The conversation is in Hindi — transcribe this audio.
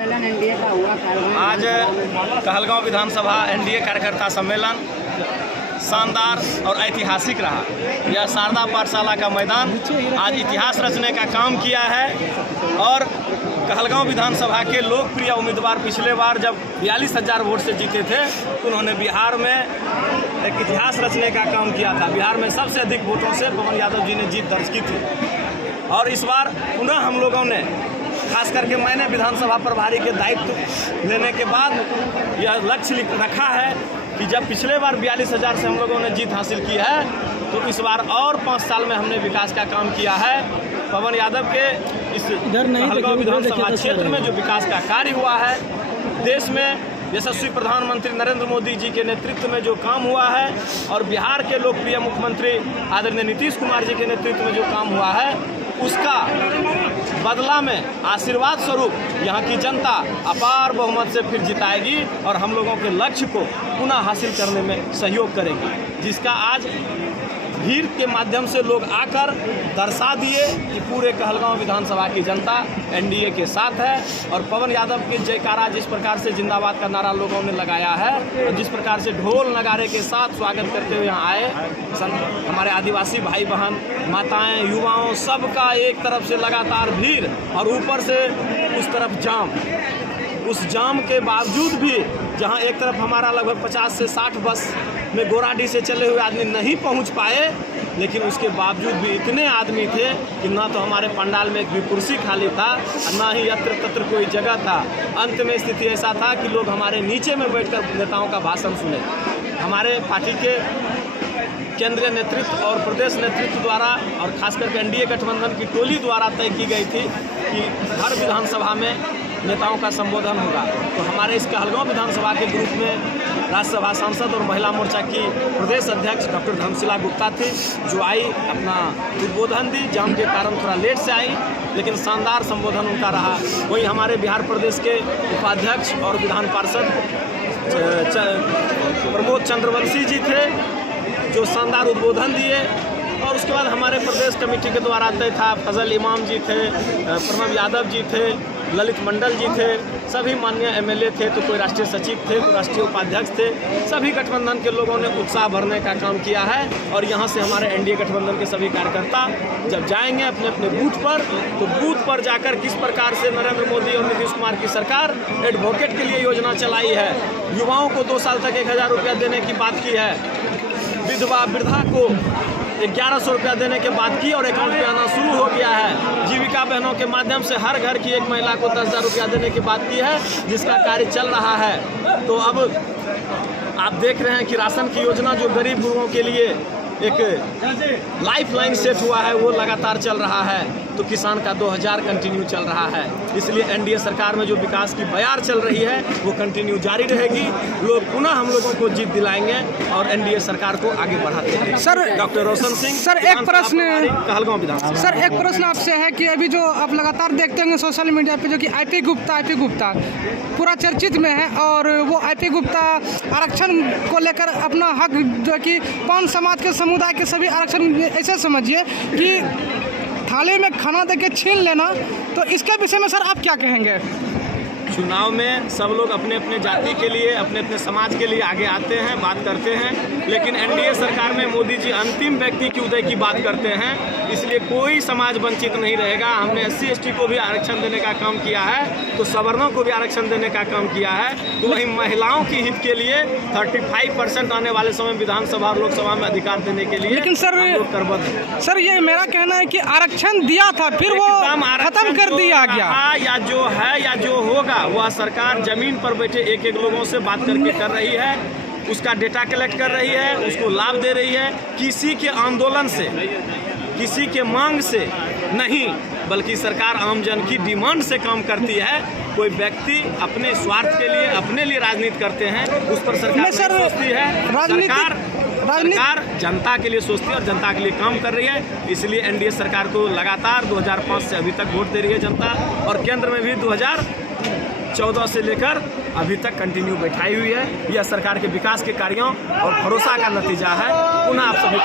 आज कहलगांव विधानसभा एनडीए कार्यकर्ता सम्मेलन शानदार और ऐतिहासिक रहा। यह शारदा पाठशाला का मैदान आज इतिहास रचने का काम किया है और कहलगांव विधानसभा के लोकप्रिय उम्मीदवार पिछले बार जब 42,000 वोट से जीते थे तो उन्होंने बिहार में एक इतिहास रचने का काम किया था। बिहार में सबसे अधिक वोटों से पवन यादव जी ने जीत दर्ज की थी और इस बार पुनः हम लोगों ने खास करके मैंने विधानसभा प्रभारी के दायित्व लेने के बाद यह लक्ष्य रखा है कि जब पिछले बार 42,000 से हम लोगों ने जीत हासिल की है तो इस बार और 5 साल में हमने विकास का काम किया है। पवन यादव के इस कहलगांव विधानसभा क्षेत्र में जो विकास का कार्य हुआ है, देश में यशस्वी प्रधानमंत्री नरेंद्र मोदी जी के नेतृत्व में जो काम हुआ है और बिहार के लोकप्रिय मुख्यमंत्री आदरणीय नीतीश कुमार जी के नेतृत्व में जो काम हुआ है, उसका बदला में आशीर्वाद स्वरूप यहाँ की जनता अपार बहुमत से फिर जिताएगी और हम लोगों के लक्ष्य को पुनः हासिल करने में सहयोग करेगी, जिसका आज भीड़ के माध्यम से लोग आकर दर्शा दिए कि पूरे कहलगांव विधानसभा की जनता एनडीए के साथ है। और पवन यादव के जयकारा जिस प्रकार से जिंदाबाद का नारा लोगों ने लगाया है और जिस प्रकार से ढोल नगारे के साथ स्वागत करते हुए यहाँ आए हमारे आदिवासी भाई बहन, माताएं, युवाओं, सबका एक तरफ से लगातार भीड़ और ऊपर से उस तरफ जाम। उस जाम के बावजूद भी जहां एक तरफ हमारा लगभग 50 से 60 बस में गोराडी से चले हुए आदमी नहीं पहुंच पाए, लेकिन उसके बावजूद भी इतने आदमी थे कि ना तो हमारे पंडाल में एक भी कुर्सी खाली था, ना ही यत्र तत्र कोई जगह था। अंत में स्थिति ऐसा था कि लोग हमारे नीचे में बैठकर नेताओं का भाषण सुने। हमारे पार्टी के केंद्रीय नेतृत्व और प्रदेश नेतृत्व द्वारा और खास करके एनडीए गठबंधन की टोली द्वारा तय की गई थी कि हर विधानसभा में नेताओं का संबोधन होगा। तो हमारे इस कहलगांव विधानसभा के ग्रुप में राज्यसभा सांसद और महिला मोर्चा की प्रदेश अध्यक्ष डॉक्टर धर्मशिला गुप्ता थी, जो आई, अपना उद्बोधन दी। जाम के कारण थोड़ा लेट से आई, लेकिन शानदार संबोधन उनका रहा। वहीं हमारे बिहार प्रदेश के उपाध्यक्ष और विधान पार्षद प्रमोद चंद्रवंशी जी थे, जो शानदार उद्बोधन दिए। और उसके बाद हमारे प्रदेश कमेटी के द्वारा तय था, फजल इमाम जी थे, प्रणव यादव जी थे, ललित मंडल जी थे, सभी माननीय एमएलए थे, तो कोई राष्ट्रीय सचिव थे, तो राष्ट्रीय उपाध्यक्ष थे। सभी गठबंधन के लोगों ने उत्साह भरने का काम किया है और यहाँ से हमारे एनडीए गठबंधन के सभी कार्यकर्ता जब जाएंगे अपने अपने बूथ पर, तो बूथ पर जाकर किस प्रकार से नरेंद्र मोदी और नीतीश कुमार की सरकार एडवोकेट के लिए योजना चलाई है, युवाओं को 2 साल तक 1,000 रुपया देने की बात की है, विधवा वृद्धा को 1,100 रुपया देने के बाद की और अकाउंट पे आना शुरू हो गया है। जीविका बहनों के माध्यम से हर घर की एक महिला को 10,000 रुपया देने की बात की है, जिसका कार्य चल रहा है। तो अब आप देख रहे हैं कि राशन की योजना जो गरीब लोगों के लिए एक लाइफ लाइन सेट हुआ है, वो लगातार चल रहा है। तो किसान का 2,000 कंटिन्यू चल रहा है। इसलिए एनडीए सरकार में जो विकास की बयार चल रही है वो कंटिन्यू जारी रहेगी। लोग पुनः हम लोगों को जीत दिलाएंगे और एनडीए सरकार को आगे बढ़ाते हैं। Sir, doctor Roshan Singh, sir एक प्रश्न कहलगांव विधानसभा। सर एक प्रश्न आपसे है कि अभी जो आप लगातार देखते होंगे सोशल मीडिया पे, जो कि आईपी गुप्ता पूरा चर्चित में है और वो आईपी गुप्ता आरक्षण को लेकर अपना हक, जो कि पान समाज के समुदाय के सभी आरक्षण, ऐसे समझिए कि थाली में खाना देके छीन लेना, तो इसके विषय में सर आप क्या कहेंगे? चुनाव में सब लोग अपने अपने जाति के लिए, अपने अपने समाज के लिए आगे आते हैं, बात करते हैं, लेकिन एनडीए सरकार में मोदी जी अंतिम व्यक्ति की उदय की बात करते हैं। इसलिए कोई समाज वंचित नहीं रहेगा। हमने SC ST को भी आरक्षण देने का काम किया है, तो सवर्णों को भी आरक्षण देने का काम किया है। तो वहीं महिलाओं की हित के लिए 35% आने वाले समय विधानसभा और लोकसभा में अधिकार देने के लिए, लेकिन सर सर ये मेरा कहना है कि आरक्षण दिया था, फिर वो खत्म कर दिया गया, या जो है या जो होगा वह सरकार जमीन पर बैठे एक एक लोगों से बात करके कर रही है, उसका डेटा कलेक्ट कर रही है, उसको लाभ दे रही है। किसी के आंदोलन से, किसी के मांग से नहीं, बल्कि सरकार आम जन की डिमांड से काम करती है। कोई व्यक्ति अपने स्वार्थ के लिए, अपने लिए राजनीति करते हैं, उस पर सरकार नहीं सोचती है। सरकार जनता के लिए सोचती है और जनता के लिए काम कर रही है। इसलिए एनडीए सरकार को लगातार 2005 से अभी तक वोट दे रही है जनता, और केंद्र में भी 2014 से लेकर अभी तक कंटिन्यू बैठाई हुई है। यह सरकार के विकास के कार्यों और भरोसा का नतीजा है। पुनः आप सभी